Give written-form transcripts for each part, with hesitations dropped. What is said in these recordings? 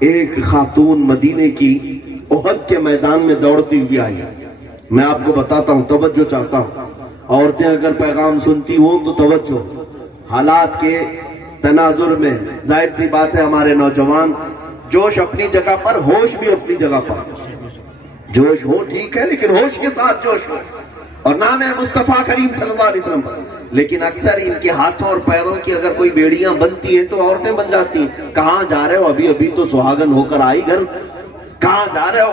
ایک خاتون مدینے کی احد کے میدان میں دوڑتی ہوئی آئی. میں آپ کو بتاتا ہوں، توجہ چاہتا ہوں. عورتیں اگر پیغام سنتی ہوں تو توجہ. حالات کے تناظر میں ظاہر سی بات ہے ہمارے نوجوان جوش اپنی جگہ پر، ہوش بھی اپنی جگہ پر. جوش ہو ٹھیک ہے، لیکن ہوش کے ساتھ جوش ہو. اور نام ہے مصطفیٰ کریم صلی اللہ علیہ وسلم پر. لیکن اکثر ان کے ہاتھوں اور پیروں کی اگر کوئی بیڑیاں بنتی ہیں تو عورتیں بن جاتی ہیں. کہاں جا رہے ہو؟ ابھی تو سہاگن ہو کر آئی گھر. کہاں جا رہے ہو؟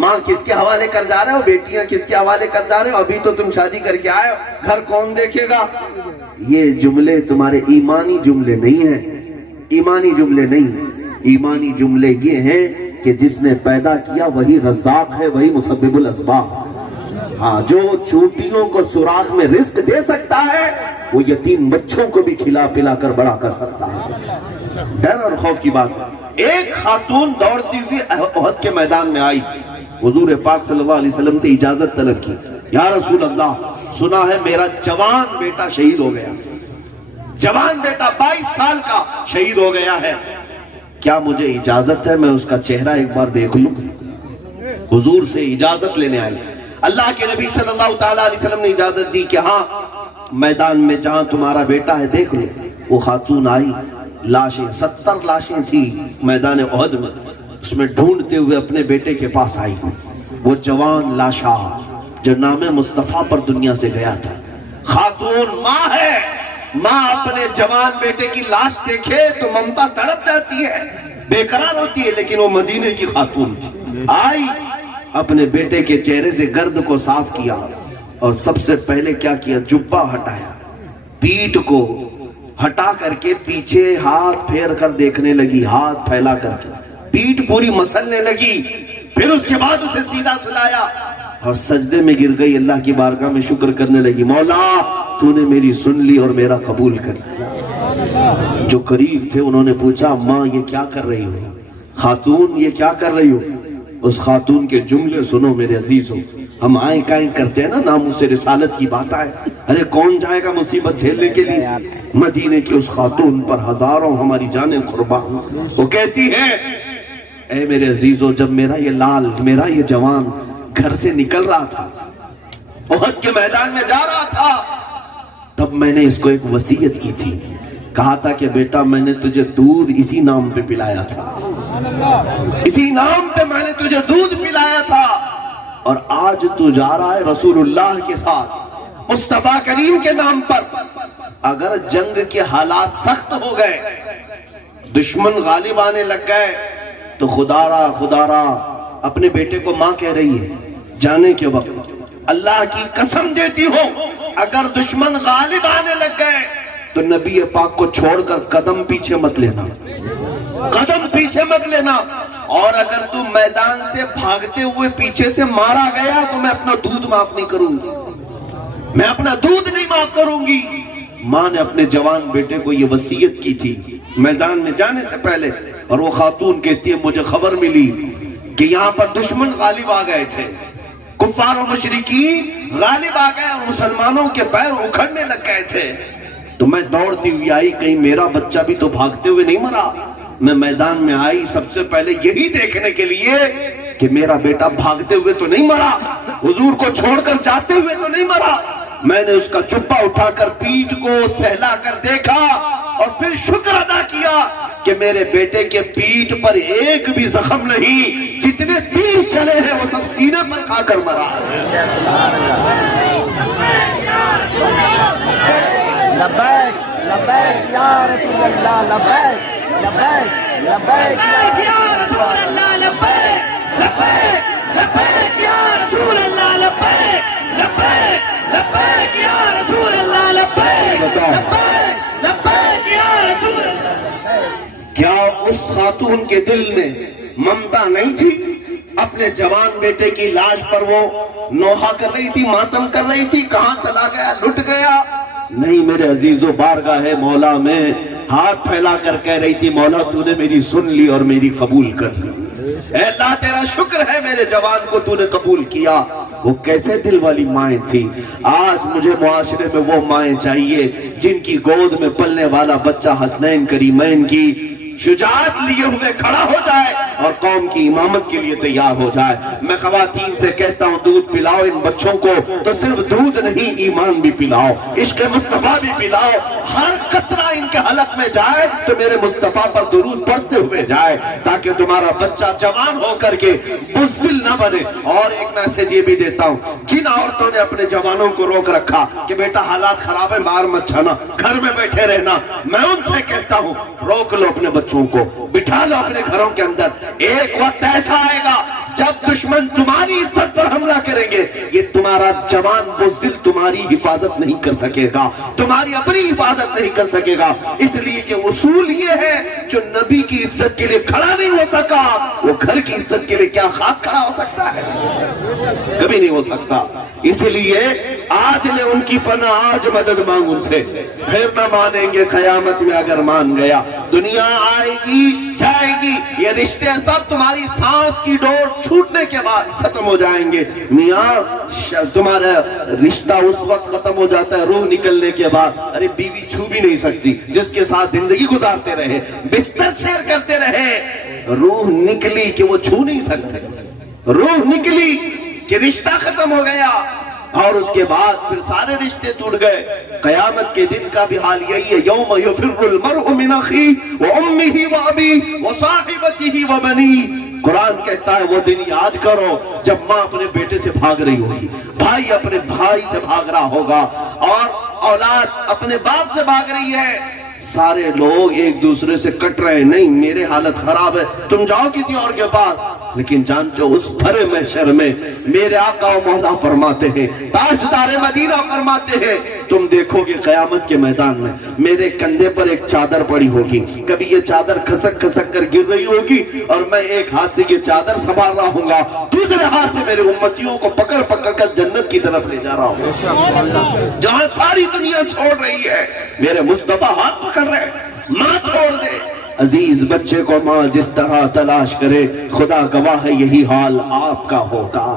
ماں کس کے حوالے کر جا رہے ہو؟ بیٹیاں کس کے حوالے کر جا رہے ہو؟ ابھی تو تم شادی کر کے آئے ہو، گھر کون دیکھے گا؟ یہ جملے تمہارے ایمانی جملے نہیں ہیں. ایمانی جملے نہیں. ایمانی جملے یہ ہیں کہ جس نے پیدا کیا وہی رزاق ہے، وہی مسبب الاسباب. ہاں، جو چونٹیوں کو سوراخ میں رزق دے سکتا ہے وہ یتیم بچوں کو بھی کھلا پلا کر بڑا کر سکتا ہے. ڈر اور خوف کی بات. ایک خاتون دوڑتی ہوئی احد کے میدان میں آئی، حضور پاک صلی اللہ علیہ وسلم سے اجازت طلب کی. یا رسول اللہ، سنا ہے میرا جوان بیٹا شہید ہو گیا. جوان بیٹا 22 سال کا شہید ہو گیا ہے، کیا مجھے اجازت ہے میں اس کا چہرہ ایک بار دیکھ لوں؟ حضور سے اجازت لینے آئی. اللہ کے نبی صلی اللہ تعالیٰ علیہ وسلم نے اجازت دی کہ ہاں میدان میں جہاں تمہارا بیٹا ہے دیکھ لو. وہ خاتون آئی، لاشیں 70 لاشیں تھی میدان احد میں، اس میں ڈھونڈتے ہوئے اپنے بیٹے کے پاس آئی. وہ جوان لاشا جو نام مصطفیٰ پر دنیا سے گیا تھا. خاتون ماں ہے، ماں اپنے جوان بیٹے کی لاش دیکھے تو ممتا تڑپ جاتی ہے، بے قرار ہوتی ہے. لیکن وہ مدینے کی خاتون تھی. آئی، اپنے بیٹے کے چہرے سے گرد کو صاف کیا اور سب سے پہلے کیا کیا؟ جبہ ہٹایا، پیٹھ کو ہٹا کر کے پیچھے ہاتھ پھیر کر دیکھنے لگی، ہاتھ پھیلا کر کے پیٹھ پوری مسلنے لگی. پھر اس کے بعد اسے سیدھا سلایا اور سجدے میں گر گئی. اللہ کی بارگاہ میں شکر کرنے لگی، مولا تو نے میری سن لی اور میرا قبول کر لیا. جو قریب تھے انہوں نے پوچھا، ماں یہ کیا کر رہی ہو؟ خاتون یہ کیا کر رہی ہو؟ اس خاتون کے جملے سنو میرے عزیزوں. ہم آئیں کائیں کرتے ہیں نا، ناموس رسالت کی بات آئے، ارے کون جائے گا مصیبت جھیلنے کے لیے؟ مدینے کی اس خاتون پر ہزاروں ہماری جانیں قربان. وہ کہتی ہے، اے میرے عزیزوں، جب میرا یہ لال، میرا یہ جوان گھر سے نکل رہا تھا، احد کے میدان میں جا رہا تھا، تب میں نے اس کو ایک وصیت کی تھی. کہا تھا کہ بیٹا میں نے تجھے دودھ اسی نام پہ پلایا تھا، اسی نام پہ میں نے تجھے دودھ پلایا تھا، اور آج تو جا رہا ہے رسول اللہ کے ساتھ مصطفیٰ کریم کے نام پر. اگر جنگ کے حالات سخت ہو گئے، دشمن غالب آنے لگ گئے، تو خدا را اپنے بیٹے کو ماں کہہ رہی ہے جانے کے وقت، اللہ کی قسم دیتی ہوں اگر دشمن غالب آنے لگ گئے تو نبی پاک کو چھوڑ کر قدم پیچھے مت لینا، قدم پیچھے مت لینا. اور اگر تم میدان سے بھاگتے ہوئے پیچھے سے مارا گیا تو میں اپنا دودھ معاف نہیں کروں گی، میں اپنا دودھ نہیں معاف کروں گی. ماں نے اپنے جوان بیٹے کو یہ وصیت کی تھی میدان میں جانے سے پہلے. اور وہ خاتون کہتی ہے، مجھے خبر ملی کہ یہاں پر دشمن غالب آ گئے تھے، کفار و مشرکین غالب آ گئے اور مسلمانوں کے پیر اکھڑنے لگ گئے تھے. تو میں دوڑتی ہوئی آئی، کہیں میرا بچہ بھی تو بھاگتے ہوئے نہیں مرا. میں میدان میں آئی سب سے پہلے یہی دیکھنے کے لیے کہ میرا بیٹا بھاگتے ہوئے تو نہیں مرا، حضور کو چھوڑ کر جاتے ہوئے تو نہیں مرا. میں نے اس کا چپا اٹھا کر پیٹھ کو سہلا کر دیکھا اور پھر شکر ادا کیا کہ میرے بیٹے کے پیٹھ پر ایک بھی زخم نہیں، جتنے تیر چلے ہیں وہ سب سینے پر کھا کر مرا. لبیک لبیک یا رسول اللہ، لبیک لبیک لبیک یا رسول اللہ، لبیک لبیک لبیک یا رسول اللہ، لبیک لبیک لبیک یا رسول اللہ، لبیک لبیک لبیک یا رسول اللہ. کیا اس خاتون کے دل میں ممتا نہیں تھی؟ اپنے جوان بیٹے کی لاش پر وہ نوحہ کر رہی تھی، ماتم کر رہی تھی، کہاں چلا گیا، لٹ گیا؟ نہیں میرے عزیزو، بارگاہ مولا میں ہاتھ پھیلا کر کہہ رہی تھی، مولا تو نے میری سن لی اور میری قبول کر لی. اے اللہ تیرا شکر ہے میرے جوان کو تو نے قبول کیا. وہ کیسے دل والی مائیں تھی. آج مجھے معاشرے میں وہ مائیں چاہیے جن کی گود میں پلنے والا بچہ حسنین کریمین کی شجاعت لیے ہوئے کھڑا ہو جائے اور قوم کی امامت کے لیے تیار ہو جائے۔ میں خواتین سے کہتا ہوں دودھ پلاؤ ان بچوں کو، تو صرف دودھ نہیں ایمان بھی پلاؤ، عشق مصطفیٰ بھی پلاؤ، ہر قطرہ ان کے حلق میں جائے تو میرے مصطفیٰ پر درود پڑھتے ہوئے جائے، تاکہ تمہارا بچہ جوان ہو کر کے بزدل نہ بنے۔ اور ایک میسج یہ بھی دیتا ہوں، جن عورتوں نے اپنے جوانوں کو روک رکھا کہ بیٹا حالات خراب ہے باہر مت جانا، گھر میں بیٹھے رہنا، میں ان سے کہتا ہوں روک لو اپنے بچوں کو، بٹھا لو اپنے گھروں کے اندر۔ ایک وقت ایسا آئے گا جب دشمن تمہاری عزت پر حملہ کریں گے، یہ تمہارا جوان بزدل تمہاری حفاظت نہیں کر سکے گا، تمہاری اپنی حفاظت نہیں کر سکے گا۔ اس لیے کہ اصول یہ ہے جو نبی کی عزت کے لیے کھڑا نہیں ہو سکا وہ گھر کی عزت کے لیے کیا خاک کھڑا ہو سکتا ہے؟ کبھی نہیں ہو سکتا۔ اس لیے آج لے ان کی پناہ، آج مدد مانگ ان سے، پھر نہ مانیں گے قیامت میں اگر مان گیا۔ دنیا آئے گی جائے گی، یہ رشتے سب تمہاری سانس کی ڈور چھوٹنے کے بعد ختم ہو جائیں گے۔ میاں تمہارا رشتہ اس وقت ختم ہو جاتا ہے روح نکلنے کے بعد، ارے بیوی چھو بھی نہیں سکتی، جس کے ساتھ زندگی گزارتے رہے، بستر شیئر کرتے رہے، روح نکلی کہ وہ چھو نہیں سکتے، روح نکلی کہ رشتہ ختم ہو گیا، اور اس کے بعد پھر سارے رشتے ٹوٹ گئے۔ قیامت کے دن کا بھی حال یہی ہے، یوم یفر المرء من اخیہ وامہ وابیہ وصاحبتہ وبنیہ۔ قرآن کہتا ہے وہ دن یاد کرو جب ماں اپنے بیٹے سے بھاگ رہی ہوگی، بھائی اپنے بھائی سے بھاگ رہا ہوگا، اور اولاد اپنے باپ سے بھاگ رہی ہے۔ سارے لوگ ایک دوسرے سے کٹ رہے ہیں، نہیں میرے حالت خراب ہے تم جاؤ کسی اور کے پاس، لیکن جانتے ہو اس بھرے محشر میں میرے آقا و مولا فرماتے ہیں، تاجدار مدینہ فرماتے ہیں، تم دیکھو گے قیامت کے میدان میں میرے کندھے پر ایک چادر پڑی ہوگی، کبھی یہ چادر کھسک کھسک کر گر رہی ہوگی اور میں ایک ہاتھ سے یہ چادر سنبھال رہا ہوں گا، دوسرے ہاتھ سے میرے امتیوں کو پکڑ پکڑ کر جنت کی طرف لے جا رہا ہوں۔ جہاں ساری دنیا چھوڑ رہی ہے میرے مصطفیٰ ہاتھ پکڑ رہے، ماں چھوڑ دے۔ عزیز بچے کو ماں جس طرح تلاش کرے، خدا گواہ ہے یہی حال آپ کا ہوگا۔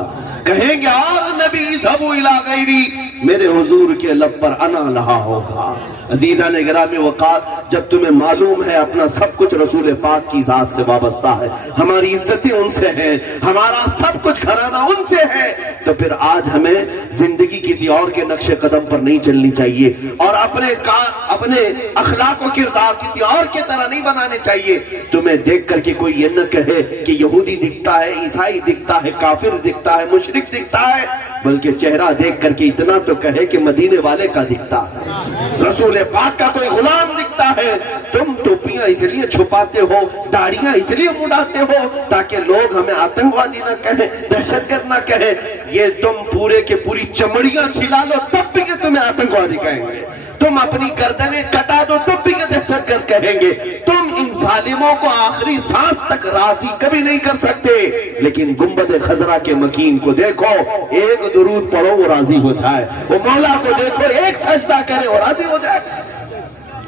کہیں گے آج نبی ذهبوا الی غیری، میرے حضور کے لب پر انا لہا ہوگا۔ عزیزان گرامی وقار، جب تمہیں معلوم ہے اپنا سب کچھ رسول پاک کی ذات سے وابستہ ہے، ہماری عزتیں ان سے ہیں، ہمارا سب کچھ گھرانہ ان سے ہے، تو پھر آج ہمیں زندگی کسی اور کے نقش قدم پر نہیں چلنی چاہیے، اور اپنے اخلاق و کردار کسی اور کی طرح نہیں بنانے چاہیے۔ تمہیں دیکھ کر کے کوئی یہ نہ کہے کہ یہودی دکھتا ہے، عیسائی دکھتا ہے، کافر دکھتا ہے، مشرک دکھتا ہے، بلکہ چہرہ دیکھ کر کے اتنا تو کہے کہ مدینے والے کا دکھتا ہے، رسول پاک کا کوئی غلام دکھتا ہے۔ تم ٹوپیاں اس لیے چھپاتے ہو، داڑیاں اس لیے مڈاتے ہو تاکہ لوگ ہمیں آتنکوادی نہ کہیں، دہشت گرد نہ کہیں۔ یہ تم پورے کے پوری چمڑیاں چھلا لو تب بھی کہ تمہیں آتنکوادی کہیں گے، تم اپنی گردنیں کٹا دو تب بھی کہ دہشت گرد کہیں گے۔ تم ان ظالموں کو آخری سانس تک راضی کبھی نہیں کر سکتے، لیکن گنبد خضرا کے مکین کو دیکھو، ایک درود پڑھو وہ راضی ہو جائے، وہ مولا کو دیکھو ایک سجدہ کرے وہ راضی ہو جائے۔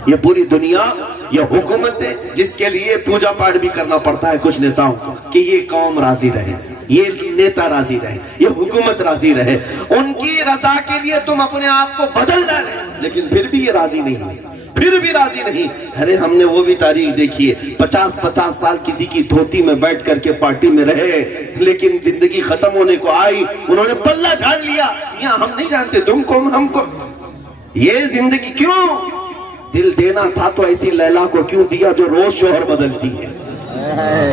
یہ پوری دنیا یہ حکومت ہے جس کے لیے پوجا پاٹ بھی کرنا پڑتا ہے کچھ نیتاؤں کہ یہ قوم راضی رہے، یہ نیتا راضی رہے، یہ حکومت راضی رہے، ان کی رضا کے لیے تم اپنے آپ کو بدل ڈالے، لیکن پھر بھی یہ راضی نہیں ہے، پھر بھی راضی نہیں۔ ارے ہم نے وہ بھی تاریخ دیکھی ہے، 50 سال کسی کی دھوتی میں بیٹھ کر کے پارٹی میں رہے، لیکن زندگی ختم ہونے کو آئی انہوں نے پلہ جھاڑ لیا، یہاں ہم نہیں جانتے تم کو ہم کو، یہ زندگی کیوں؟ دل دینا تھا تو ایسی لیلا کو کیوں دیا جو روز شوہر بدلتی ہے،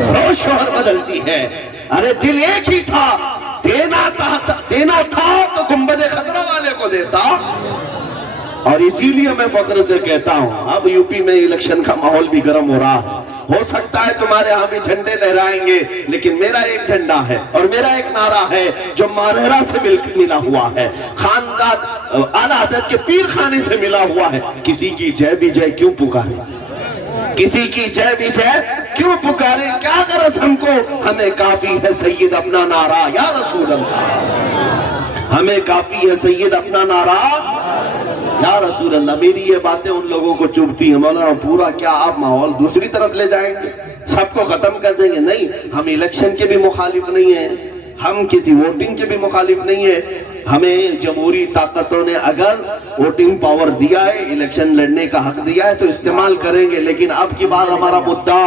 روز شوہر بدلتی ہے۔ ارے دل ایک ہی تھا، دینا تھا تو گنبد خضرا والے کو دیتا۔ اور اسی لیے میں فخر سے کہتا ہوں اب یو پی میں الیکشن کا ماحول بھی گرم ہو رہا ہے، ہو سکتا ہے تمہارے ہاں بھی جھنڈے لہرائیں گے، لیکن میرا ایک جھنڈا ہے اور میرا ایک نعرہ ہے جو مارہرا سے ملا ہوا ہے، خاندان اعلیٰ حضرت کے پیر خانے سے ملا ہوا ہے۔ کسی کی جے بھی جے کیوں پکارے، کسی کی جے بھی جے کیوں پکارے، کیا غرض ہم کو؟ ہمیں کافی ہے سید اپنا نعرہ یا رسول اللہ، ہمیں کافی ہے سید اپنا نعرہ یا رسول اللہ۔ میری یہ باتیں ان لوگوں کو چبھتی ہیں، مولانا پورا کیا آپ ماحول دوسری طرف لے جائیں گے، سب کو ختم کر دیں گے؟ نہیں، ہم الیکشن کے بھی مخالف نہیں ہیں، ہم کسی ووٹنگ کے بھی مخالف نہیں ہیں، ہمیں جمہوری طاقتوں نے اگر ووٹنگ پاور دیا ہے، الیکشن لڑنے کا حق دیا ہے تو استعمال کریں گے، لیکن اب کی بار ہمارا مدعا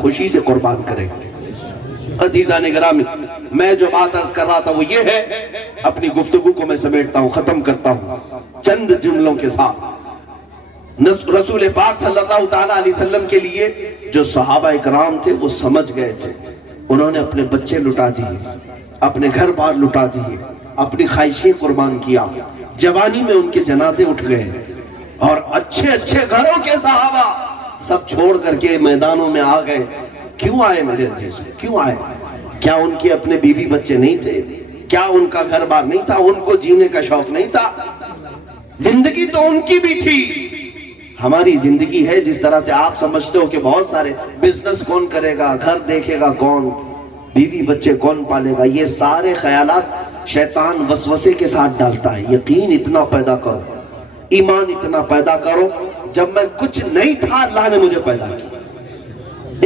خوشی سے قربان کریں گے۔ عزیزان گرامی، میں جو بات عرض کر رہا تھا وہ یہ ہے، اپنی گفتگو کو میں سمیٹتا ہوں، ختم کرتا ہوں چند جملوں کے ساتھ۔ رسول پاک صلی اللہ تعالیٰ علیہ وسلم کے لیے جو صحابہ اکرام تھے وہ سمجھ گئے تھے، انہوں نے اپنے بچے لٹا دیے، اپنے گھر بار لٹا دیے، اپنی خواہشیں قربان کیا، جوانی میں ان کے جنازے اٹھ گئے، اور اچھے اچھے گھروں کے صحابہ سب چھوڑ کر کے میدانوں میں آ گئے۔ کیوں آئے میرے عزیز؟ کیوں آئے؟ کیا ان کے اپنے بیوی بچے نہیں تھے؟ کیا ان کا گھر بار نہیں تھا؟ ان کو جینے کا شوق نہیں تھا؟ زندگی تو ان کی بھی تھی۔ ہماری زندگی ہے جس طرح سے آپ سمجھتے ہو کہ بہت سارے بزنس کون کرے گا، گھر دیکھے گا کون، بیوی بچے کون پالے گا، یہ سارے خیالات شیطان وسوسے کے ساتھ ڈالتا ہے۔ یقین اتنا پیدا کرو، ایمان اتنا پیدا کرو، جب میں کچھ نہیں تھا اللہ نے مجھے پیدا کیا،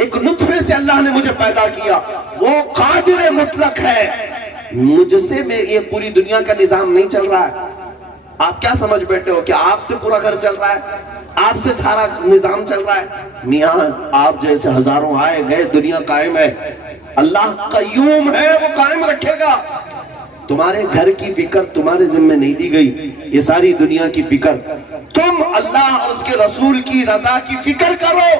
ایک نطفے سے اللہ نے مجھے پیدا کیا، وہ قادر مطلق ہے۔ مجھ سے میں یہ پوری دنیا کا نظام نہیں چل رہا ہے۔ آپ کیا سمجھ بیٹھے ہو کہ آپ سے پورا گھر چل رہا ہے، آپ سے سارا نظام چل رہا ہے؟ میاں آپ جیسے ہزاروں آئے گئے، دنیا قائم ہے، اللہ قیوم ہے، وہ قائم رکھے گا۔ تمہارے گھر کی فکر تمہارے ذمہ نہیں دی گئی، یہ ساری دنیا کی فکر تم اللہ اور اس کے رسول کی رضا کی فکر کرو،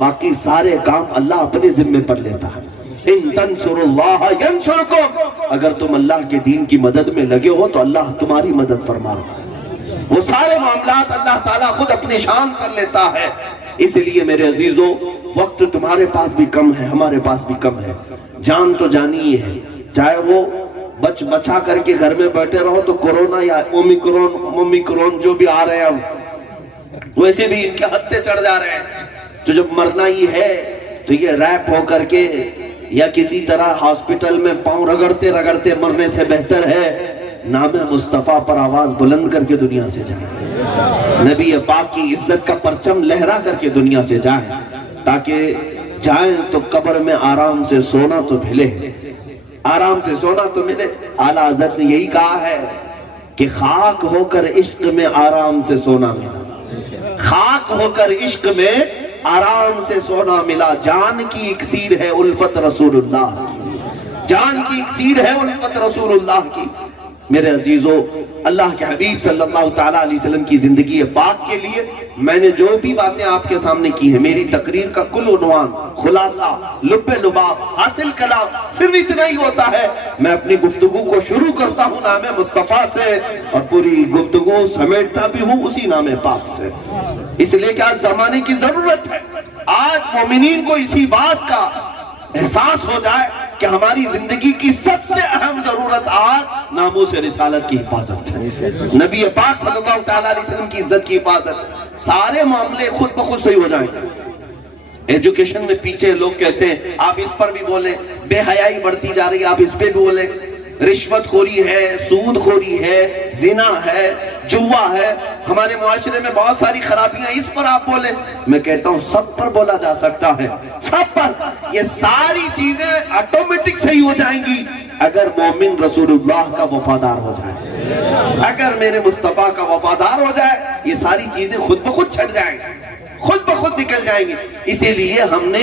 باقی سارے کام اللہ اپنے ذمہ پر لیتا ہے۔ ان تنصروا اللہ ینصرکم، اگر تم اللہ کے دین کی مدد میں لگے ہو تو اللہ تمہاری مدد فرما رہا ہے۔ وہ سارے معاملات اللہ تعالیٰ خود اپنی شان پر لیتا ہے۔ اس لیے میرے عزیزوں، وقت تمہارے پاس بھی کم ہے، ہمارے پاس بھی کم ہے، جان تو جانی ہی ہے، چاہے وہ بچا کر کے گھر میں بیٹھے رہو تو کورونا یا اومیکرون جو بھی آ رہے ہیں ویسے بھی ان کے ہتھے چڑھ جا رہے ہیں، تو جب مرنا ہی ہے تو یہ ریپ ہو کر کے یا کسی طرح ہاسپٹل میں پاؤں رگڑتے رگڑتے مرنے سے بہتر ہے نام مصطفیٰ پر آواز بلند کر کے دنیا سے جائیں، نبی پاک کی عزت کا پرچم لہرا کر کے دنیا سے جائیں، تاکہ جائیں تو قبر میں آرام سے سونا تو ملے، آرام سے سونا تو ملے۔ اعلیٰ حضرت نے یہی کہا ہے کہ خاک ہو کر عشق میں آرام سے سونا ملا، خاک ہو کر عشق میں آرام سے سونا ملا، جان کی اکسیر ہے الفت رسول اللہ کی، جان کی اکسیر ہے الفت رسول اللہ کی۔ میرے عزیزو، اللہ کے حبیب صلی اللہ تعالیٰ علیہ وسلم کی زندگی پاک کے لیے میں نے جو بھی باتیں آپ کے سامنے کی ہیں، میری تقریر کا کل عنوان، خلاصہ، لب لباب، حاصل کلام صرف اتنا ہی ہوتا ہے۔ میں اپنی گفتگو کو شروع کرتا ہوں نام مصطفیٰ سے اور پوری گفتگو سمیٹتا بھی ہوں اسی نام پاک سے، اس لیے کہ آج زمانے کی ضرورت ہے۔ آج مومنین کو اسی بات کا احساس ہو جائے کہ ہماری زندگی کی سب سے اہم ضرورت آج ناموس رسالت کی حفاظت ہے، نبی پاک صلی اللہ تعالیٰ علیہ وسلم کی عزت کی حفاظت، سارے معاملے خود بخود صحیح ہو جائیں گے۔ ایجوکیشن میں پیچھے لوگ کہتے ہیں آپ اس پر بھی بولیں، بے حیائی بڑھتی جا رہی ہے آپ اس پہ بھی بولیں، رشوت خوری ہے، سود خوری ہے، زنا ہے، جوا ہے، ہمارے معاشرے میں بہت ساری خرابیاں، اس پر آپ بولیں۔ میں کہتا ہوں سب پر بولا جا سکتا ہے، سب پر، یہ ساری چیزیں آٹومیٹک صحیح ہو جائیں گی اگر مومن رسول اللہ کا وفادار ہو جائے، اگر میرے مصطفیٰ کا وفادار ہو جائے یہ ساری چیزیں خود بخود چھٹ جائیں گی، خود بخود نکل جائیں گے۔ اسی لیے ہم نے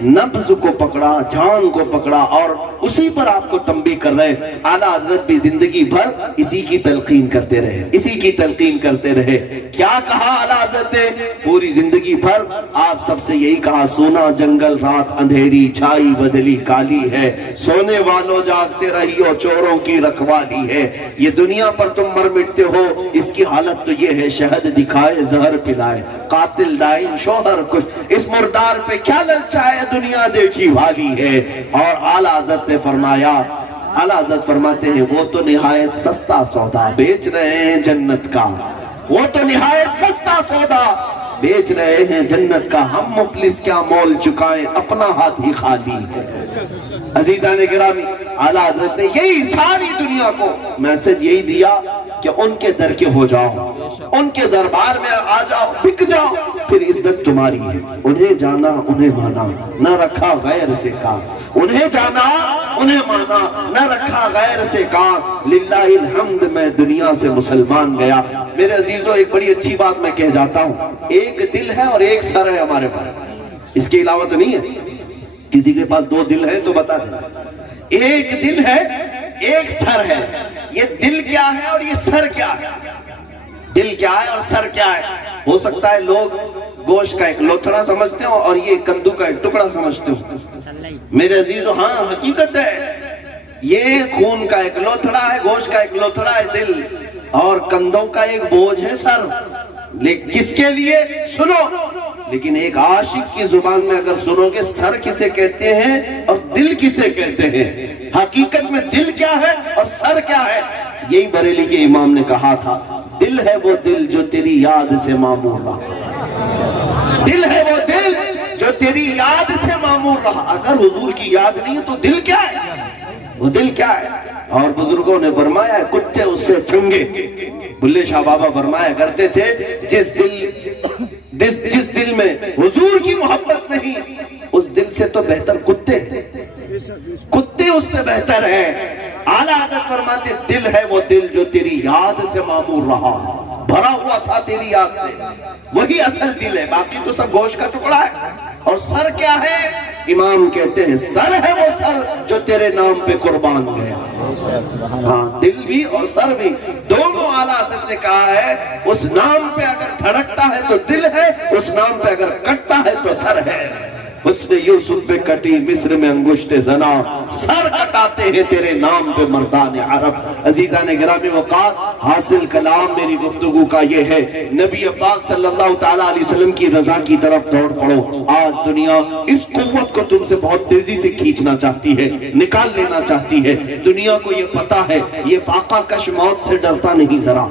نبض کو پکڑا، جان کو پکڑا، اور اسی پر آپ کو تنبیہ کر رہے ہیں۔ اعلیٰ حضرت بھی زندگی بھر اسی کی تلقین کرتے رہے، اسی کی تلقین کرتے رہے۔ کیا کہا اعلیٰ حضرت نے؟ پوری زندگی بھر آپ سب سے یہی کہا، سونا جنگل رات اندھیری، چھائی بدلی کالی ہے، سونے والوں جاگتے رہی اور چوروں کی رکھوالی ہے، یہ دنیا پر تم مر مٹتے ہو، اس کی حالت تو یہ ہے، شہد دکھائے زہر پلائے، قاتل ڈائن شوہر کچھ، اس مردار پہ کیا للچائے، دنیا دیکھی والی ہے۔ اور اعلیٰ حضرت نے فرمایا، اعلیٰ حضرت فرماتے ہیں وہ تو نہایت سستا سودا بیچ رہے ہیں جنت کا، وہ تو نہایت سستا سودا بیچ رہے ہیں جنت کا، ہم مفلس کیا مول چکائیں، اپنا ہاتھ ہی خالی ہے۔ عزیزان گرامی، اعلیٰ حضرت نے یہی ساری دنیا کو میسج یہی دیا کہ ان کے در کے ہو جاؤ، ان کے دربار میں آ جاؤ، بک جاؤ، پھر عزت تمہاری ہے۔ انہیں جانا انہیں مانا، نہ رکھا غیر سے کام، انہیں جانا انہیں مانا، نہ رکھا غیر سے کام، للہ الحمد میں دنیا سے مسلمان گیا۔ میرے عزیزو، ایک بڑی اچھی بات میں کہہ جاتا ہوں، ایک دل ہے اور ایک سر ہے ہمارے پاس، اس کے علاوہ تو نہیں ہے۔ کسی کے پاس دو دل ہے تو بتا دیں، ایک دل ہے ایک سر ہے۔ یہ دل کیا ہے اور یہ سر کیا ہے؟ دل کیا ہے اور سر کیا ہے؟ ہو سکتا ہے لوگ گوشت کا ایک لوتھڑا سمجھتے ہو اور یہ کندو کا ایک ٹکڑا سمجھتے ہو۔ میرے عزیزو، ہاں حقیقت ہے، یہ خون کا ایک لوتھڑا ہے، گوشت کا ایک لوتھڑا ہے دل، اور کندھوں کا ایک بوجھ ہے سر۔ لیکن کس کے لیے؟ سنو، لیکن ایک عاشق کی زبان میں اگر سنو گے سر کسے کہتے ہیں اور دل کسے کہتے ہیں، حقیقت میں دل کیا ہے اور سر کیا ہے، یہی بریلی کے امام نے کہا تھا، دل ہے وہ دل جو تیری یاد سے معمور رہا۔ دل ہے وہ دل جو تیری یاد سے معمور رہا۔ اگر حضور کی یاد نہیں ہے تو دل کیا ہے؟ وہ دل کیا ہے؟ اور بزرگوں نے فرمایا ہے، کتے اس سے چنگے۔ بلے شاہ بابا فرمایا کرتے تھے، جس دل میں حضور کی محبت نہیں، اس دل سے تو بہتر کتے اس سے بہتر ہے۔ اعلیٰ حضرت فرماتے، دل ہے وہ دل جو تیری یاد سے معمور رہا، بھرا ہوا تھا تیری یاد سے، وہی اصل دل ہے، باقی تو سب گوشت کا ٹکڑا ہے۔ اور سر کیا ہے؟ امام کہتے ہیں، سر ہے وہ سر جو تیرے نام پہ قربان گیا۔ ہاں، دل بھی اور سر بھی دونوں اعلیٰ حضرت نے کہا ہے، اس نام پہ اگر دھڑکتا ہے تو دل ہے، اس نام پہ اگر کٹتا ہے تو سر ہے۔ اس نے یوسف پہ کٹی مصر میں انگشت زنا، سر کٹاتے ہیں تیرے نام پہ مردان عرب۔ عزیزان گرامی وقار، حاصل کلام میری گفتگو کا یہ ہے، نبی پاک صلی اللہ تعالیٰ علیہ وسلم کی رضا کی طرف دوڑ پڑو۔ آج دنیا اس قوت کو تم سے بہت تیزی سے کھینچنا چاہتی ہے، نکال لینا چاہتی ہے۔ دنیا کو یہ پتا ہے، یہ فاقہ کش موت سے ڈرتا نہیں ذرا،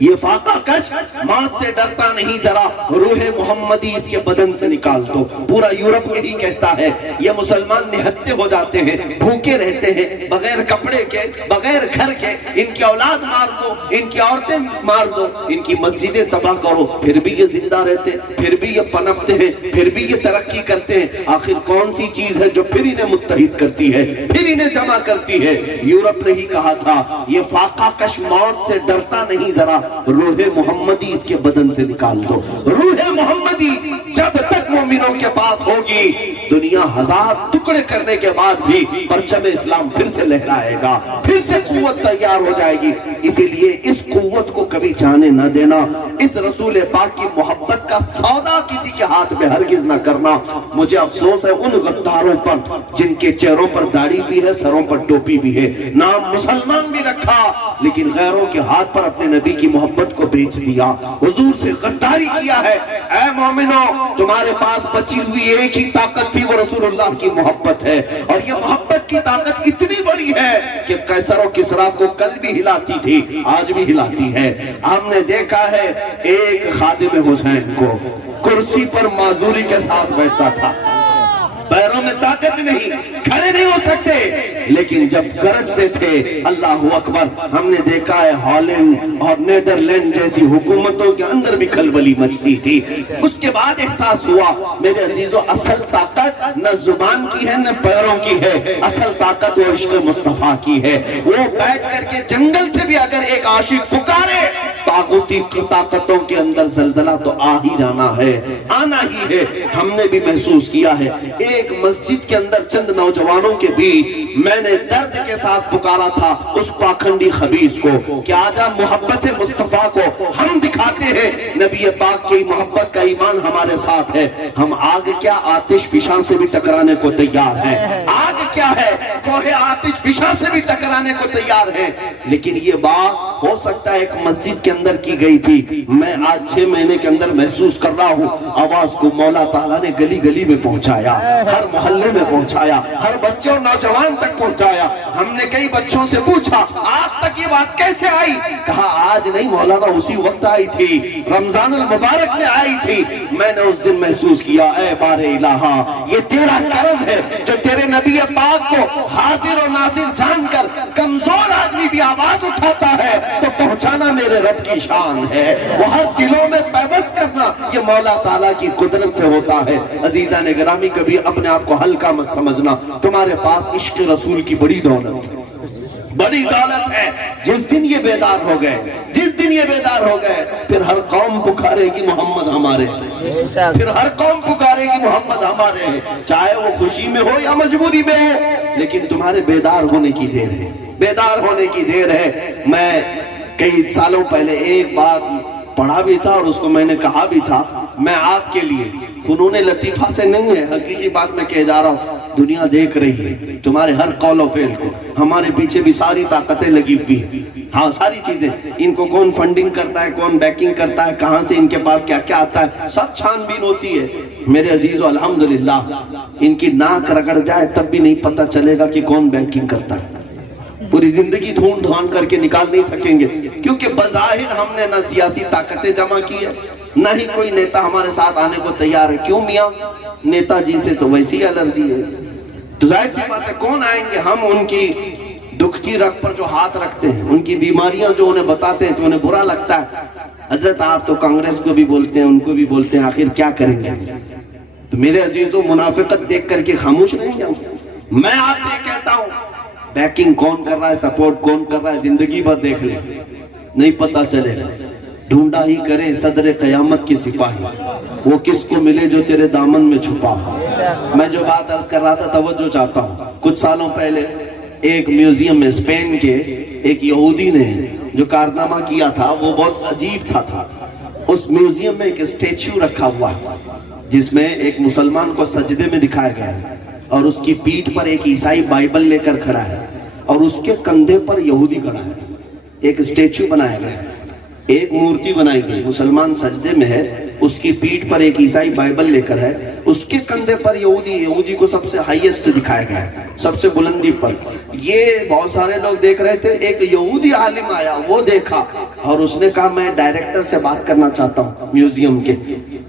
یہ فاقہ کش موت سے ڈرتا نہیں ذرا، روح محمدی اس کے بدن سے نکال دو۔ پورا یورپ یہی کہتا ہے، یہ مسلمان نہتے ہو جاتے ہیں، بھوکے رہتے ہیں، بغیر کپڑے کے، بغیر گھر کے، ان کی اولاد مار دو، ان کی عورتیں مار دو، ان کی مسجدیں تباہ کرو، پھر بھی یہ زندہ رہتے، پھر بھی یہ پنپتے ہیں، پھر بھی یہ ترقی کرتے ہیں۔ آخر کون سی چیز ہے جو پھر انہیں متحد کرتی ہے، پھر انہیں جمع کرتی ہے؟ یورپ نے ہی کہا تھا، یہ فاقہ کش موت سے ڈرتا نہیں ذرا، روح محمدی اس کے بدن سے نکال دو۔ روح محمدی جب تک مومنوں کے پاس ہوگی، دنیا ہزار ٹکڑے کرنے کے بعد بھی پرچم اسلام پھر سے لہرائے گا، پھر سے قوت تیار ہو جائے گی۔ اسی لیے اس قوت کو کبھی جانے نہ دینا، اس رسول پاک کی محبت کا سودا کسی کے ہاتھ میں ہرگز نہ کرنا۔ مجھے افسوس ہے ان غداروں پر جن کے چہروں پر داڑھی بھی ہے، سروں پر ٹوپی بھی ہے، نام مسلمان بھی رکھا، لیکن غیروں کے ہاتھ پر اپنے نبی کی محبت کو بیچ دیا، حضور سے غداری کیا ہے۔ اے مومنو، تمہارے پاس بچی ہوئی ایک ہی طاقت تھی، وہ رسول اللہ کی محبت ہے، اور یہ محبت کی طاقت اتنی بڑی ہے کہ قیصر و کسریٰ کو کل بھی ہلاتی تھی، آج بھی ہلاتی ہے۔ ہم نے دیکھا ہے ایک خادم حسین کو کرسی پر معذوری کے ساتھ بیٹھتا تھا، پیروں میں طاقت نہیں، کھڑے نہیں ہو سکتے، لیکن جب گرجتے تھے اللہ اکبر، ہم نے دیکھا ہے ہالینڈ اور نیدرلینڈ جیسی حکومتوں کے اندر بھی کھلبلی مچتی تھی۔ اس کے بعد احساس ہوا میرے عزیزو، اصل طاقت نہ زبان کی ہے نہ پیروں کی ہے، اصل طاقت وہ عشق مصطفیٰ کی ہے۔ وہ بیٹھ کر کے جنگل سے بھی اگر ایک عاشق پکارے، طاغوتی طاقتوں کے اندر زلزلہ تو آ ہی جانا ہے، آنا ہی ہے۔ ہم نے بھی محسوس کیا ہے، ایک مسجد کے اندر چند نوجوانوں کے بیچ میں نے درد کے ساتھ پکارا تھا اس پاکھنڈی خبیث کو کہ آجا محبت مصطفیٰ کو ہم دکھاتے ہیں، نبی پاک کی محبت کا ایمان ہمارے ساتھ ہے، ہم آگ کیا آتش فشاں سے بھی ٹکرانے کو تیار ہیں، آگ کیا ہے کوہ آتش فشاں سے بھی ٹکرانے کو تیار ہیں۔ لیکن یہ بات ہو سکتا ہے ایک مسجد کے اندر کی گئی تھی، میں آج 6 مہینے کے اندر محسوس کر رہا ہوں آواز کو مولا تعالیٰ نے گلی گلی میں پہنچایا، ہر محلے میں پہنچایا، ہر بچے اور نوجوان تک پہنچایا۔ ہم نے کئی بچوں سے پوچھا آپ تک یہ بات کیسے آئی؟ کہا آج نہیں مولانا، اسی وقت آئی تھی، رمضان المبارک میں آئی تھی۔ میں نے اس دن محسوس کیا، اے بار الہا، یہ تیرا کرم ہے جو تیرے نبی پاک کو حاضر و ناظر جان کر کمزور آدمی بھی آواز اٹھاتا ہے تو پہنچانا میرے رب کی شان ہے، وہ ہر دلوں میں پیوست کرنا یہ مولا تعالیٰ کی قدرت سے ہوتا ہے۔ عزیزان گرامی، کبھی اپنے آپ کو ہلکا مت سمجھنا، تمہارے پاس عشق رسول کی بڑی دولت ہے، بڑی دولت ہے۔ جس دن یہ بیدار ہو گئے، جس دن یہ بیدار ہو گئے، پھر ہر قوم پکارے گی محمد ہمارے ہیں، پھر ہر قوم پکارے گی محمد ہمارے ہیں، چاہے وہ خوشی میں ہو یا مجبوری میں ہو، لیکن تمہارے بیدار ہونے کی دیر ہے، بیدار ہونے کی دیر ہے۔ میں کئی سالوں پہلے ایک بات پڑھا بھی تھا اور اس کو میں نے کہا بھی تھا، میں آپ کے لیے فنون لطیفہ سے نہیں ہے، حقیقی بات میں کہہ جا رہا ہوں، دنیا دیکھ رہی ہے تمہارے ہر قول و فعل کو، ہمارے پیچھے بھی ساری طاقتیں لگی ہوئی ہیں، ہاں ساری چیزیں، ان کو کون فنڈنگ کرتا ہے، کون بیکنگ کرتا ہے، کہاں سے ان کے پاس کیا کیا آتا ہے، سب چھان بین ہوتی ہے۔ میرے عزیزو الحمدللہ ان کی ناک رگڑ جائے تب بھی نہیں پتہ چلے گا کہ کون بیکنگ کرتا ہے، پوری زندگی ڈھونڈ ڈھانڈ کر کے نکال نہیں سکیں گے، کیونکہ بظاہر ہم نے نہ سیاسی طاقتیں جمع کی ہے، نہ ہی کوئی نیتا ہمارے ساتھ آنے کو تیار ہے۔ کیوں میاں؟ نیتا جی سے تو ویسی الرجی ہے، تو ظاہر سی بات ہے کون آئیں گے؟ ہم ان کی دکھتی رگ پر جو ہاتھ رکھتے ہیں، ان کی بیماریاں جو انہیں بتاتے ہیں تو انہیں برا لگتا ہے۔ حضرت آپ تو کانگریس کو بھی بولتے ہیں، ان کو بھی بولتے ہیں، آخر کیا کریں گے؟ تو میرے عزیزوں، منافقت دیکھ کر کے خاموش نہیں جاؤں، میں آپ سے کہتا ہوں بیکنگ کون کر رہا ہے، سپورٹ کون کر رہا ہے، زندگی بھر دیکھ لیں، نہیں پتا چلے گا۔ ڈھونڈا ہی کرے صدر قیامت کی سپاہی، وہ کس کو ملے جو تیرے دامن میں چھپا ہو۔ میں جو بات عرض کر رہا تھا توجہ چاہتا ہوں، کچھ سالوں پہلے ایک میوزیم میں اسپین کے ایک یہودی نے جو کارنامہ کیا تھا وہ بہت عجیب تھا۔ اس میوزیم میں ایک اسٹیچو رکھا ہوا ہے جس میں ایک مسلمان کو سجدے میں دکھایا گیا ہے اور اس کی پیٹھ پر ایک عیسائی بائبل لے کر کھڑا ہے اور اس کے کندھے پر یہودی کھڑا ہے۔ ایک اسٹیچو بنایا گیا ہے، ایک مورتی بنائی گئی، مسلمان سجدے میں ہے، اس کی پیٹھ پر ایک عیسائی بائبل لے کر ہے، اس کے کندھے پر یہودی کو سب سے ہائیسٹ دکھایا گیا ہے، سب سے بلندی پر۔ یہ بہت سارے لوگ دیکھ رہے تھے، ایک یہودی عالم آیا، وہ دیکھا اور اس نے کہا میں ڈائریکٹر سے بات کرنا چاہتا ہوں میوزیم کے۔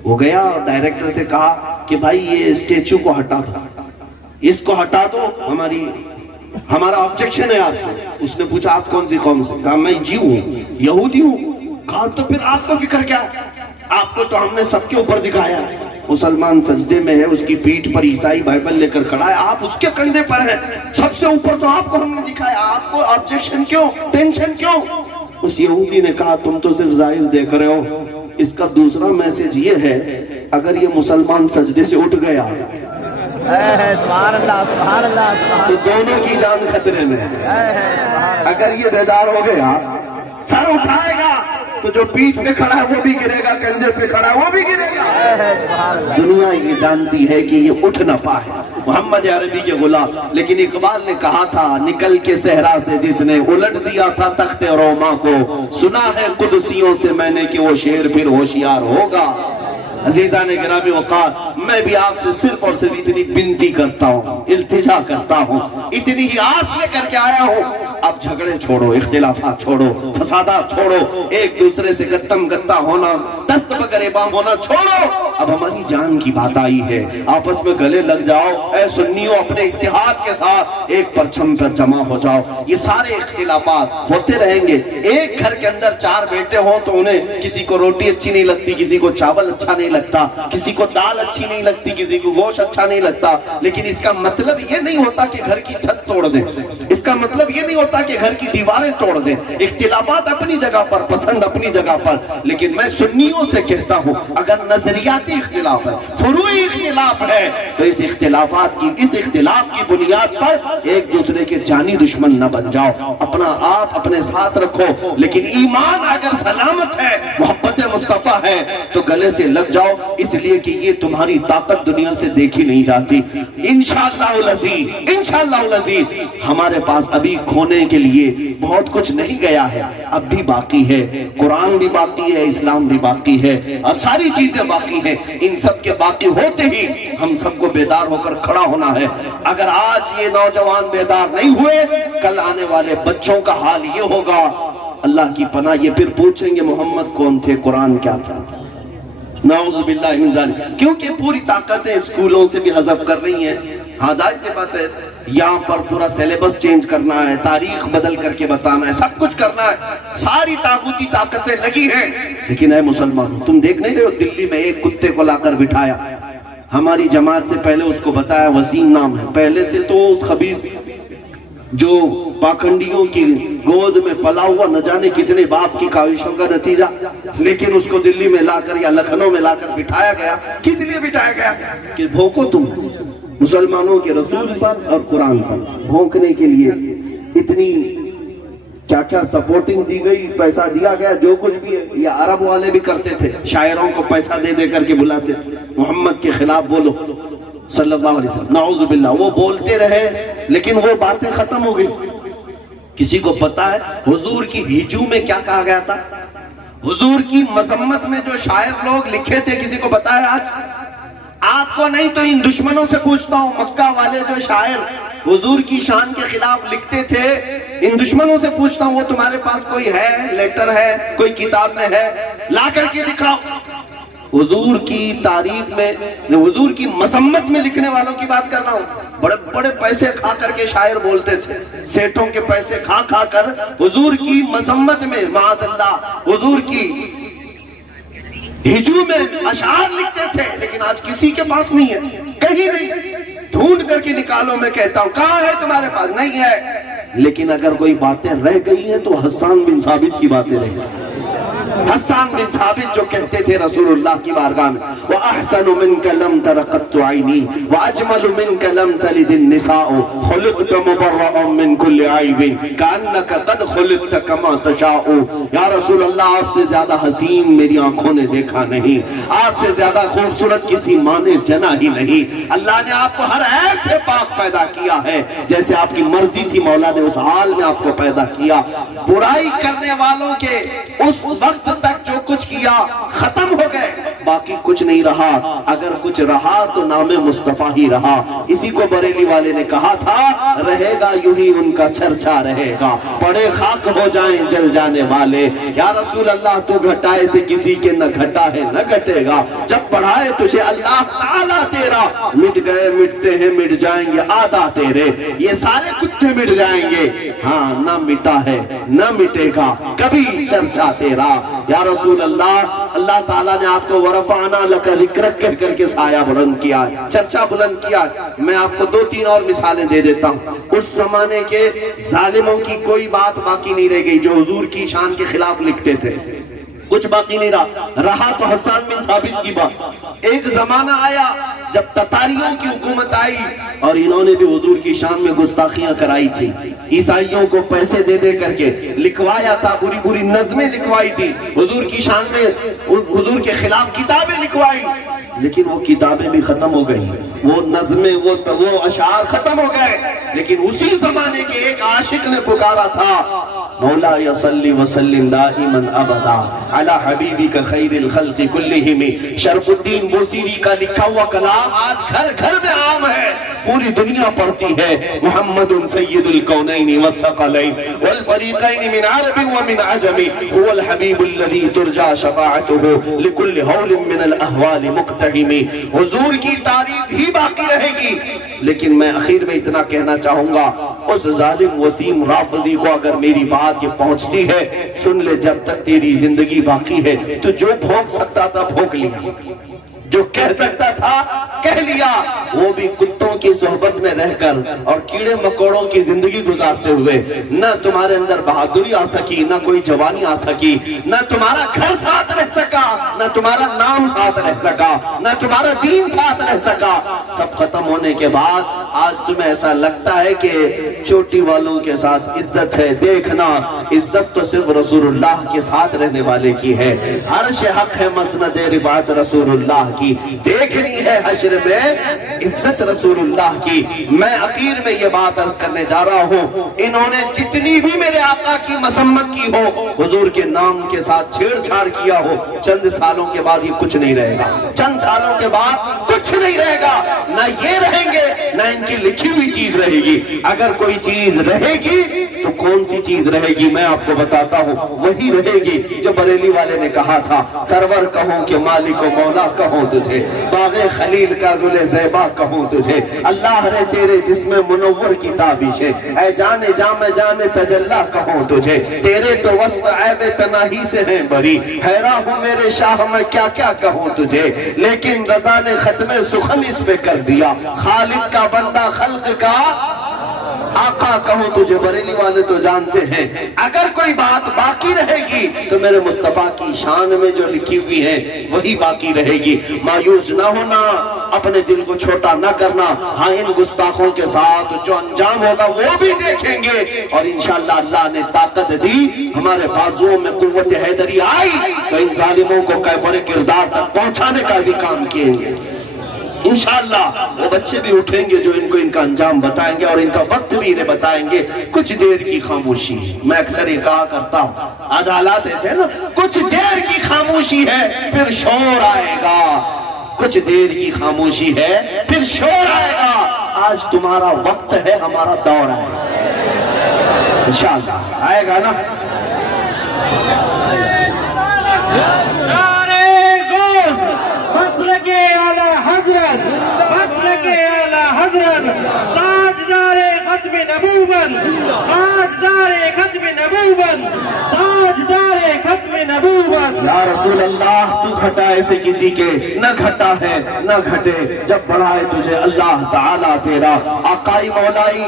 وہ گیا اور ڈائریکٹر سے کہا کہ بھائی یہ اسٹیچو کو ہٹا دو، اس کو ہٹا دو، ہمارا آبجیکشن ہے آپ سے۔ اس نے پوچھا آپ کون سی قوم سے؟ کہا میں جیو ہوں، یہودی ہوں۔ کہا تو پھر آپ کو فکر کیا ہے؟ آپ کو تو ہم نے سب کے اوپر دکھایا، مسلمان سجدے میں ہے، اس کی پیٹھ پر عیسائی بائبل لے کر کھڑا ہے، آپ اس کے کندھے پر ہیں، سب سے اوپر تو آپ کو ہم نے دکھایا، آپ کو آبجیکشن کیوں، ٹینشن کیوں؟ اس یہودی نے کہا تم تو صرف ظاہر دیکھ رہے ہو، اس کا دوسرا میسج یہ ہے اگر یہ مسلمان سجدے سے اٹھ گیا سبحان اللہ سبحان اللہ، تو دونوں کی جان خطرے میں ہے۔ اگر یہ بیدار ہو گیا، سر اٹھائے گا تو جو پیٹھ پہ کھڑا ہے وہ بھی گرے گا، کندھے پہ کھڑا ہے وہ بھی گرے گا۔ دنیا یہ جانتی ہے کہ یہ اٹھ نہ پائے، محمد عربی کے غلام۔ لیکن اقبال نے کہا تھا نکل کے صحرا سے جس نے الٹ دیا تھا تخت روما کو، سنا ہے قدسیوں سے میں نے کہ وہ شیر پھر ہوشیار ہوگا۔ عزیزان گرامی وقار، میں بھی آپ سے صرف اور صرف اتنی بنتی کرتا ہوں، التجا کرتا ہوں، اتنی ہی آس لے کر کے آیا ہوں، اب جھگڑے چھوڑو، اختلافات چھوڑو، فسادات چھوڑو، ایک دوسرے سے گتم گتا ہونا، دست بگریباں ہونا چھوڑو۔ اب ہماری جان کی بات آئی ہے، آپس میں گلے لگ جاؤ، اے سنیوں اپنے اتحاد کے ساتھ ایک پرچم پر جمع ہو جاؤ۔ یہ سارے اختلافات ہوتے رہیں گے، ایک گھر کے اندر 4 بیٹے ہوں تو انہیں کسی کو روٹی اچھی نہیں لگتی، کسی کو چاول اچھا نہیں لگتا، کسی کو دال اچھی نہیں لگتی، کسی کو گوشت اچھا نہیں لگتا، لیکن اس کا مطلب یہ نہیں ہوتا کہ گھر کی چھت توڑ دیں، اس کا مطلب یہ نہیں ہوتا کہ گھر کی دیواریں توڑ دیں۔ اختلافات اپنی جگہ پر، پسند اپنی جگہ پر، لیکن میں سنیوں سے کہتا ہوں اگر نظریاتی اختلاف ہے، فروعی اختلاف ہے، تو اس اختلاف کی بنیاد پر ایک دوسرے کے جانی دشمن نہ بن جاؤ، اپنا آپ اپنے ساتھ رکھو، لیکن ایمان اگر سلامت ہے، محبت مصطفیٰ ہے تو گلے سے لگ جاؤ، اس لیے کہ یہ تمہاری طاقت دنیا سے دیکھی نہیں جاتی۔ انشاءاللہ العزیز، انشاءاللہ العزیز، ہمارے پاس ابھی کھونے کے لیے بہت کچھ نہیں گیا ہے، اب بھی باقی ہے، قرآن بھی باقی ہے، اسلام بھی باقی ہے، اب ساری چیزیں باقی ہیں۔ ان سب کے باقی ہوتے ہی ہم سب کو بیدار ہو کر کھڑا ہونا ہے۔ اگر آج یہ نوجوان بیدار نہیں ہوئے، کل آنے والے بچوں کا حال یہ ہوگا، اللہ کی پناہ، یہ پھر پوچھیں گے محمد کون تھے، قرآن کیا تھا؟ نعوذ باللہ من ذالک، کیونکہ پوری طاقتیں اسکولوں سے بھی حذف کر رہی ہیں، ہاں ظاہر سی بات ہے یہاں پر پورا سیلیبس چینج کرنا ہے، تاریخ بدل کر کے بتانا ہے، سب کچھ کرنا ہے، ساری طاغوتی طاقتیں لگی ہیں، لیکن اے مسلمان تم دیکھ نہیں رہے ہو دلی میں ایک کتے کو لا کر بٹھایا، ہماری جماعت سے پہلے اس کو بتایا وسیم نام ہے، پہلے سے تو اس خبیث جو پاکھنڈیوں کی گود میں پلا ہوا نہ جانے کتنے باپ کی کاوشوں کا نتیجہ، لیکن اس کو دلی میں لا کر یا لکھنؤ میں لا کر بٹھایا گیا، کس لیے بٹھایا گیا کہ بھونکو تم مسلمانوں کے رسول پر اور قرآن پر، بھونکنے کے لیے اتنی کیا کیا سپورٹنگ دی گئی، پیسہ دیا گیا، جو کچھ بھی ہے یہ عرب والے بھی کرتے تھے، شاعروں کو پیسہ دے دے کر کے بلاتے تھے محمد کے خلاف بولو صلی اللہ علیہ وسلم، نعوذ باللہ، وہ بولتے رہے لیکن وہ باتیں ختم ہو گئی۔ کسی کو پتا ہے حضور کی ہجو میں کیا کہا گیا تھا؟ حضور کی مذمت میں جو شاعر لوگ لکھے تھے کسی کو پتا ہے؟ آج آپ کو نہیں تو ان دشمنوں سے پوچھتا ہوں، مکہ والے جو شاعر حضور کی شان کے خلاف لکھتے تھے، ان دشمنوں سے پوچھتا ہوں وہ تمہارے پاس کوئی ہے، لیٹر ہے، کوئی کتاب میں ہے، لا کر کے دکھاؤ۔ حضور کی تعریف میں، حضور کی مذمت میں لکھنے والوں کی بات کر رہا ہوں، بڑے بڑے پیسے کھا کر کے شاعر بولتے تھے، سیٹوں کے پیسے کھا کھا کر حضور کی مذمت میں معاذ اللہ حضور کی ہجو میں اشعار لکھتے تھے، لیکن آج کسی کے پاس نہیں ہے، کہیں نہیں، ڈھونڈ کر کے نکالو، میں کہتا ہوں کہاں ہے تمہارے پاس؟ نہیں ہے۔ لیکن اگر کوئی باتیں رہ گئی ہیں تو حسان بن ثابت کی باتیں رہ گئی، حسان بن ثابت جو کہتے تھے رسول اللہ کی بارگاہ میں وَأَحْسَنُ مِنْكَ لَمْ تَرَ قَطُّ عَيْنِي وَأَجْمَلُ مِنْكَ لَمْ تَلِدِ النِّسَاءُ خُلِقْتَ مُبَرَّأً مِنْ كُلِّ عَيْبٍ كَأَنَّكَ قَدْ خُلِقْتَ كَمَا تَشَاءُ۔ یا رسول اللہ آپ سے زیادہ حسین میری آنکھوں نے دیکھا نہیں، آپ سے زیادہ خوبصورت کسی ماں نے جنا ہی نہیں، اللہ نے آپ کو ہر عیب سے پاک پیدا کیا ہے، جیسے آپ کی مرضی تھی مولا نے اس حال میں آپ کو پیدا کیا۔ برائی کرنے والوں کے اس وقت تک جو کچھ کیا ختم ہو گئے، باقی کچھ نہیں رہا، اگر کچھ رہا تو نام مصطفیٰ ہی رہا۔ اسی کو بریلی والے نے کہا تھا رہے گا یوں ہی ان کا چرچا رہے گا، پڑے خاک ہو جائیں جل جانے والے۔ یا رسول اللہ تو گھٹائے سے کسی کے نہ گھٹا ہے نہ گھٹے گا، جب پڑھائے تجھے اللہ تعالیٰ تیرا، مٹ گئے مٹتے ہیں مٹ جائیں گے آدھا تیرے، یہ سارے کتے مٹ جائیں گے، ہاں نہ مٹا ہے نہ مٹے گا کبھی چرچا تیرا۔ یا رسول اللہ، اللہ تعالیٰ نے آپ کو ورفعنا لک ذکرک کہہ کر کے سایہ بلند کیا ہے، چرچا بلند کیا ہے۔ میں آپ کو دو تین اور مثالیں دے دیتا ہوں۔ اس زمانے کے ظالموں کی کوئی بات باقی نہیں رہ گئی جو حضور کی شان کے خلاف لکھتے تھے، کچھ باقی نہیں رہا تو حسان بن ثابت کی بات۔ ایک زمانہ آیا جب تتاریوں کی حکومت آئی اور انہوں نے بھی حضور کی شان میں گستاخیاں کرائی تھی، عیسائیوں کو پیسے دے دے کر کے لکھوایا تھا، بری بری نظمیں لکھوائی تھی، حضور کی شان میں حضور کے خلاف کتابیں لکھوائی، لیکن وہ کتابیں بھی ختم ہو گئی، وہ نظمیں وہ اشعار ختم ہو گئے۔ لیکن اسی زمانے کے ایک عاشق نے پکارا تھا مولا صلی وسلم دائما ابدا علی حبیبک خیر الخلق کلہم۔ شرف الدین بوصیری کا لکھا ہوا کلام آج گھر گھر میں عام ہے، پوری دنیا پڑھتی ہے۔ محمد سید الکونین والثقلین والفریقین من عرب ومن عجم هو الحبیب الذی ترجى شفاعته لكل هول من الاحوال مقتحم۔ حضور کی تعریف ہی باقی رہے گی، لیکن میں اخیر میں اتنا کہنا چاہوں گا، اس ظالم وسیم رافضی کو اگر میری بات یہ پہنچتی ہے، سن لے جب تک تیری زندگی باقی ہے تو جو بھونک سکتا تھا بھونک لیا، جو کہہ سکتا تھا کہہ لیا، وہ بھی کتوں کی صحبت میں رہ کر اور کیڑے مکوڑوں کی زندگی گزارتے ہوئے نہ تمہارے اندر بہادری آ سکی، نہ کوئی جوانی آ سکی، نہ تمہارا گھر ساتھ رہ سکا، نہ تمہارا نام ساتھ رہ سکا، نہ تمہارا دین ساتھ رہ سکا۔ سب ختم ہونے کے بعد آج تمہیں ایسا لگتا ہے کہ چوٹی والوں کے ساتھ عزت ہے، دیکھنا عزت تو صرف رسول اللہ کے ساتھ رہنے والے کی ہے، عرش حق ہے مسند رفعت رسول اللہ کی، دیکھنی ہے حشر میں عزت رسول اللہ کی۔ میں اخیر میں یہ بات عرض کرنے جا رہا ہوں، انہوں نے جتنی بھی میرے آقا کی مذمت کی ہو، حضور کے نام کے ساتھ چھیڑ چھاڑ کیا ہو، چند سالوں کے بعد یہ کچھ نہیں رہے گا، چند سالوں کے بعد کچھ نہیں رہے گا، نہ یہ رہیں گے نہ ان کی لکھی ہوئی چیز رہے گی۔ اگر کوئی چیز رہے گی تو تو کون سی چیز رہے گی؟ میں آپ کو بتاتا ہوں، وہی رہے گی جو بریلی والے نے کہا تھا، سرور کہوں کہ مالک و مولا کہوں تجھے، باغ خلیل کا گل زیبا کہوں تجھے، اللہ رے تیرے جسم منور کی تابش ہے، اے جانے جام جانے تجلا کہوں تجھے، تیرے تو وصف عیب تناہی سے ہیں بری، حیران ہوں میرے شاہ میں کیا کیا کہوں تجھے، لیکن رضا نے ختم سخن اس پہ کر دیا، خالق کا بندہ خلق کا آقا کہوں تجھے۔ بریلی والے تو جانتے ہیں اگر کوئی بات باقی رہے گی تو میرے مصطفیٰ کی شان میں جو لکھی ہوئی ہے وہی باقی رہے گی۔ مایوس نہ ہونا، اپنے دل کو چھوٹا نہ کرنا، ہاں ان گستاخوں کے ساتھ جو انجام ہوگا وہ بھی دیکھیں گے، اور انشاءاللہ اللہ نے طاقت دی، ہمارے بازوؤں میں قوت حیدری آئی تو ان ظالموں کو کیفر کردار تک پہنچانے کا بھی کام کیے گے انشاءاللہ۔ وہ بچے بھی اٹھیں گے جو ان کو ان کا انجام بتائیں گے اور ان کا وقت بھی انہیں بتائیں گے۔ کچھ دیر کی خاموشی، میں اکثر یہ کہا کرتا ہوں، آج حالات ایسے ہیں نا، کچھ دیر کی خاموشی ہے پھر شور آئے گا، کچھ دیر کی خاموشی ہے پھر شور آئے گا۔ آج تمہارا وقت ہے، ہمارا دور ہے، انشاءاللہ آئے گا نا۔ حضرت تاجدار ختم نبوت، تاجدار ختم نبوت، تاجدار ختم نبوت۔ یا رسول اللہ تو گھٹا ایسے کسی کے نہ گھٹا ہے نہ گھٹے، جب بڑھائے تجھے اللہ تعالیٰ تیرا، آقائی مولائی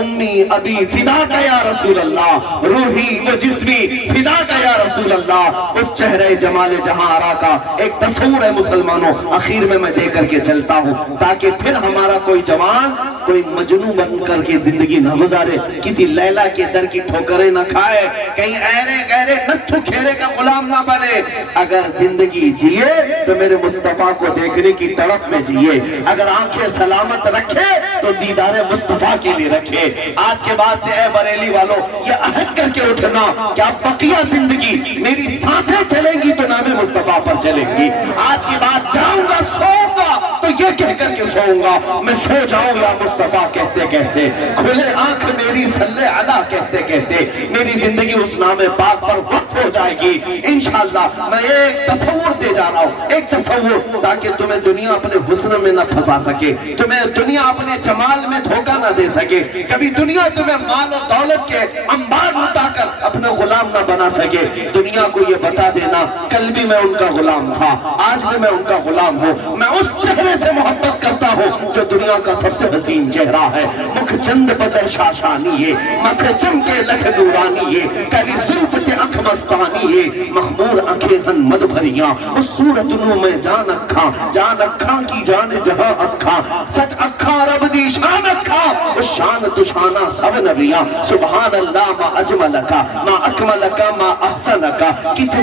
امی ابی فدا کا یا رسول اللہ، روحی و جسمی فدا کا یا رسول اللہ۔ اس چہرے جمال جہاں آرا کا ایک تصور ہے مسلمانوں، اخیر میں دے کر کے چلتا ہوں تاکہ پھر ہمارا کوئی جوان کوئی مجنوں بن کر کے زندگی نہ گزارے، کسی لیلا کے در کی ٹھوکریں نہ کھائے، کہیں ایرے گہرے نتھو کھیرے کا غلام نہ بنے۔ اگر زندگی جیے تو میرے مصطفیٰ کو دیکھنے کی طرف میں جیے، اگر آنکھیں سلامت رکھے تو دیدار مصطفیٰ کے لیے رکھے۔ آج کے بعد سے اے بریلی والوں یہ عہد کر کے اٹھنا کہ اب بقیہ زندگی میری سانسیں چلیں گی تو نام مصطفیٰ پر چلیں گی۔ آج کے بعد جاؤں گا سوؤں گا تو یہ کہہ کر کے سوؤں گا، میں سو جاؤں یا مصطفیٰ کہتے کہتے، کھلے آنکھ میری صلی علی کہتے کہتے میری زندگی اس نام پاک پر وقف ہو جائے گی انشاءاللہ۔ میں ایک تصور دے جا رہا ہوں، ایک تصور، تاکہ تمہیں دنیا اپنے حسن میں نہ پھنسا سکے، تمہیں دنیا اپنے جمال میں دھوکہ نہ دے سکے، کبھی دنیا تمہیں مال و دولت کے انبار لٹا کر اپنا غلام نہ بنا سکے۔ دنیا کو یہ بتا دینا کل بھی میں ان کا غلام تھا، آج بھی میں ان کا غلام ہوں، میں اس چہرے سے محبت کرتا ہوں جو دنیا کا سب سے حسین چہرہ ہے۔ مکھ چند بدر شاشانی ہے، مکھ چمکے لٹھ نورانی ہے، کلی زلف تے اکھ مستانی ہے، مخمور اکھیں ہن مد بھریاں، اس صورت نو میں جان اکھاں کی جان جہاں اکھاں، سچ اکھاں رب دی شان اکھاں، اس شان تو شانہ سب نبیاں، سبحان اللہ ما اجملکا ما اکملکا ما احسنکا، کتے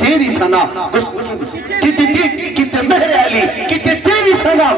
تیری ثنا، کتے مہر علی، کتے تیری ثنا،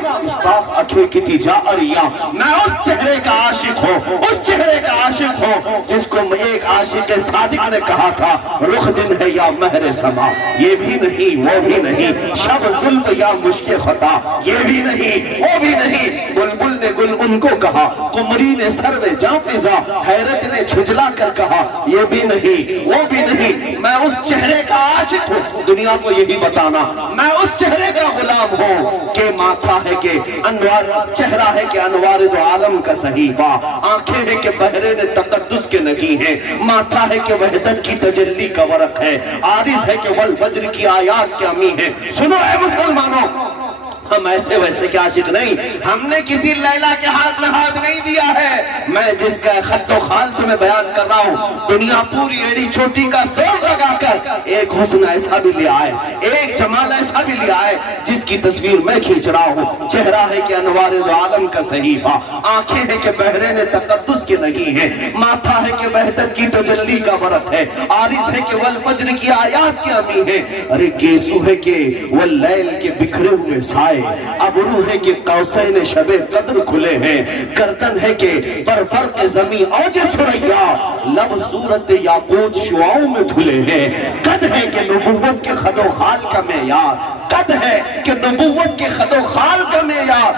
پاک اکھے کتی جا اریا۔ میں اس چہرے کا عاشق ہوں، اس چہرے کا عاشق ہوں جس کو ایک عاشق صادق نے کہا تھا، رخ دن ہے یا مہر سما، یہ بھی نہیں وہ بھی نہیں، شب زلف یا مشک خطا، یہ بھی نہیں وہ بھی نہیں۔ بلبل نے گل ان کو کہا، قمری نے سرو جاں فضا، حیرت نے جھجلا کر کہا، یہ بھی نہیں وہ بھی نہیں۔ میں اس چہرے کا عاشق ہوں، دنیا کو یہی بتانا، میں اس چہرے کا غلام ہوں کہ ماتھا ہے کہ انوار، چہرہ ہے کہ انوار دو عالم کا صحیفہ، آنکھیں ہے کہ بہرے نے تقدس کے نگی ہیں، ماتھا ہے کہ وحدت کی تجلی کا ورق ہے، عارض ہے کہ والفجر کی آیات کے امی ہے۔ سنو اے مسلمانوں، ہم ایسے ویسے کے عاشق نہیں، ہم نے کسی لیلا کے ہاتھ میں ہاتھ نہیں دیا ہے۔ میں جس کا خط و خال تمہیں بیان کر رہا ہوں، دنیا پوری ایڑی چھوٹی کا زور لگا کر ایک حسن ایسا بھی لے آئے، ایک جمال ایسا بھی لے آئے جس کی تصویر میں کھینچ رہا ہوں۔ چہرہ ہے کہ انوار دو عالم کا صحیفہ، آنکھیں ہیں کہ بہرے نے تقدس کے لگی ہیں، ماتھا ہے کہ وحدت کی تجلی کا ورق ہے، عارض ہے کہ والفجر کی آیات کے امی ہے، ارے گیسو ہے کہ واللیل کے بکھرے ہوئے سائے، ابرو ہے کہ قوسین شب قدر کھلے ہیں، گردن ہے کہ برفرق زمین اوج سریا، لب صورت یاقوت شعاؤں میں دھلے ہیں، قد ہے کہ نبوت کے خد و خال کا معیار، قد ہے کہ نبوت کے خد و خال کا معیار،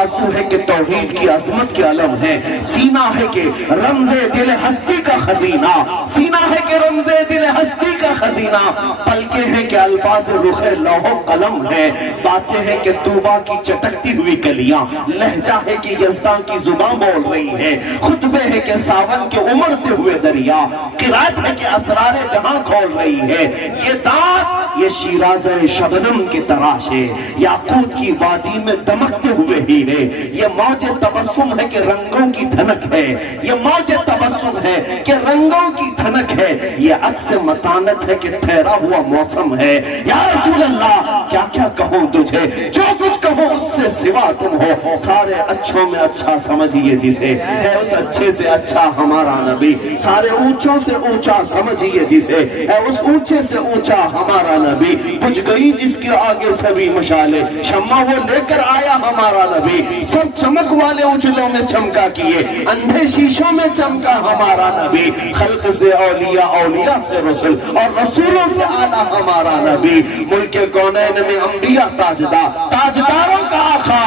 بازو ہے کہ توحید کی عظمت کے علم ہے، سینہ ہے کہ رمز دل ہستی کا خزینہ، سینہ ہے کہ رمز دل ہستی کا خزینہ، پلکیں ہیں کہ الفاظ رخ لوح و قلم ہے، باتیں ہیں کہ طوبہ کی چٹکتی ہوئی کلیاں، لہجہ ہے کہ یزدان کی زبان بول رہی ہے، خطبے ہے کہ ساون کے امڑتے ہوئے دریا، قرات ہے کہ اسرار جہاں کھول رہی ہے، یہ دانت یہ شیراز شبنم کی تراش ہے، یاقوت کی وادی میں دمکتے ہوئے ہیرے، یہ موج تبسم ہے کہ رنگوں کی دھنک ہے، یہ موج تبسم ہے کہ رنگوں کی دھنک ہے، یہ عکس متانت ہے کہ ٹھہرا ہوا موسم ہے۔ یا رسول اللہ کیا کیا کہوں تجھے، جو کچھ کہوں اس سے سوا تم ہو، سارے اچھوں میں اچھا سمجھیے جسے، ہے اس اچھے سے اچھا ہمارا نبی، سارے اونچوں سے اونچا سمجھیے جسے، ہے اس اونچے سے اونچا ہمارا نبی، بجھ گئی جس کے آگے سبھی مشالے، شمع وہ لے کر آیا ہمارا نبی، سب چمک والے اجلوں میں چمکا کیے، اندھے شیشوں میں چمکا ہمارا نبی، خلق سے اولیاء، اولیاء سے رسول، اور رسولوں سے اعلیٰ ہمارا نبی، ملک کونین میں انبیاء تاجدار، تاجداروں کا آقا،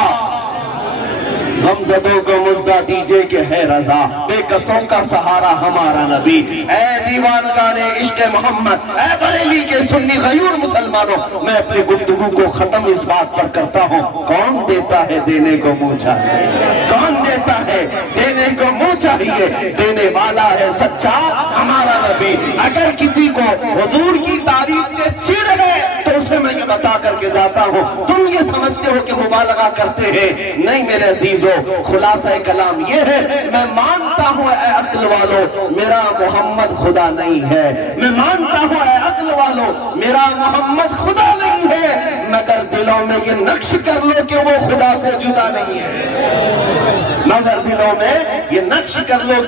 غمزدوں کو مزدہ دیجئے کہ ہے رضا، بے قصوں کا سہارا ہمارا نبی، اے دیواندار عشق محمد، اے بریلی کے سنی غیور مسلمانوں، میں اپنی گفتگو کو ختم اس بات پر کرتا ہوں، کون دیتا ہے دینے کو منہ چاہیے، کون دیتا ہے دینے کو منہ چاہیے، دینے والا ہے سچا ہمارا نبی، اگر کسی کو حضور کی تعریف سے چڑ گئے تو اسے میں یہ بتا کر کے جاتا ہوں، تم یہ سمجھتے ہو کہ مبالغہ کرتے ہیں، نہیں میرے عزیزو، خلاصہ کلام یہ ہے، میں مانتا ہوں اے عقل والو میرا محمد خدا نہیں ہے، میں مانتا ہوں اے عقل والو میرا محمد خدا نہیں ہے، مگر دلوں میں یہ نقش کر لو کہ وہ خدا سے جدا نہیں ہے، مگر دلوں میں یہ نقش کر لو